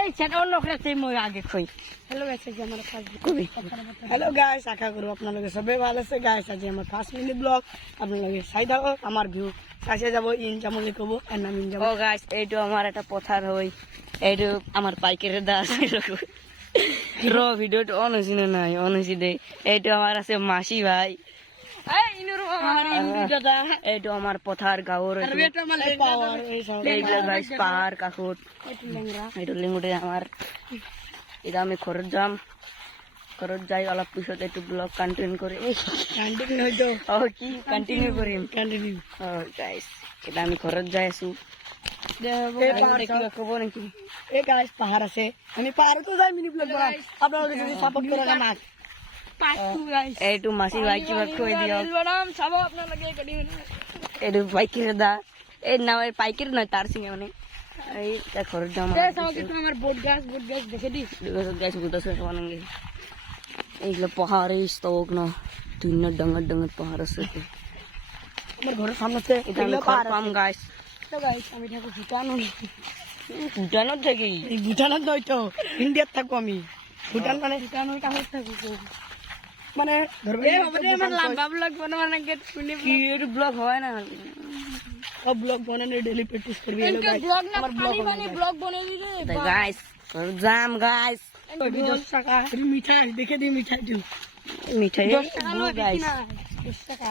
এই সেটা অন্য ক্ষেত্রে মই আগে কই হ্যালো গাইস আজি আমার ফার্স্ট হ্যালো গাইস আশা করি আপনাদের সবাই ভালো আছে গাইস আজি আমার 5 মিনিট ব্লগ আপনাদের সাইড দাও আমার ভিউ সাইডে যাব ইন জামলে কব এর নাম ইন যাব ও গাইস এইটো আমার একটা পথার হই এইটো আমার পাইকারের দা আছে র ভিডিওটো অন হইছিল নাই অন হইছি দে এইটো আমার আছে মাসি ভাই এই ইনুর আমার ইন্দু দাদা এইটো আমার পথার গাওর আর এটা মানে পাওয়ার এই সব এইগুলো গাইস পাহাড় কাকুট একটু লেংরা এইটো লিঙ্গুটে আমার এটা আমি খরচ যাম খরচ যাই অলপ পিছত এইটো ব্লগ কন্টিনিউ করে কন্টিনিউ হইতো ও কি কন্টিনিউ করিম কন্টিনিউ ও গাইস এটা আমি খরচ যাই আছো এই পাহাড় কিবা কব নাকি এই গাইস পাহাড় আছে আমি পাহাড়ে তো যাই মিনি ব্লগ বানাই আপনারা যদি সাপোর্ট করে না এইটো মাসি ভাই কিবা কই দিও বনাম সব আপনারা লাগে গডি এইটো পাইকারের দা এই নাম পাইকার নয় তার সিঙ্গে মানে এই তা খরচ যাম এই সঙ্গে তো আমার বোট গাছ দেখে দি গাইস বুঝতেছ সমানঙ্গে এইগুলো পাহাড় এই স্তোক না তিন ডঙ্গর পাহাড় আছে আমার ঘরের সামনেতে এটা আমি পাহাড় পাম গাইস তো গাইস আমি থাকো ভুটান ভুটানত থাকি এই ভুটানত নয় তো ইন্ডিয়াত থাকো আমি ভুটান মানে ভুটান ওই কাছে থাকো মানে ধরবে এই হবে আমার লম্বা ব্লগ বানাবো না গেট শুনে কি এর ব্লগ হয় না সব ব্লগ বানানো ডেইলি প্র্যাকটিস করবি আমার ব্লগ মানে ব্লগ বানাই দিলে গাইস জাম গাইস ভিডিও টাকা মিঠাই দেখে দি মিঠাই দিও মিঠাই গাইস 10 টাকা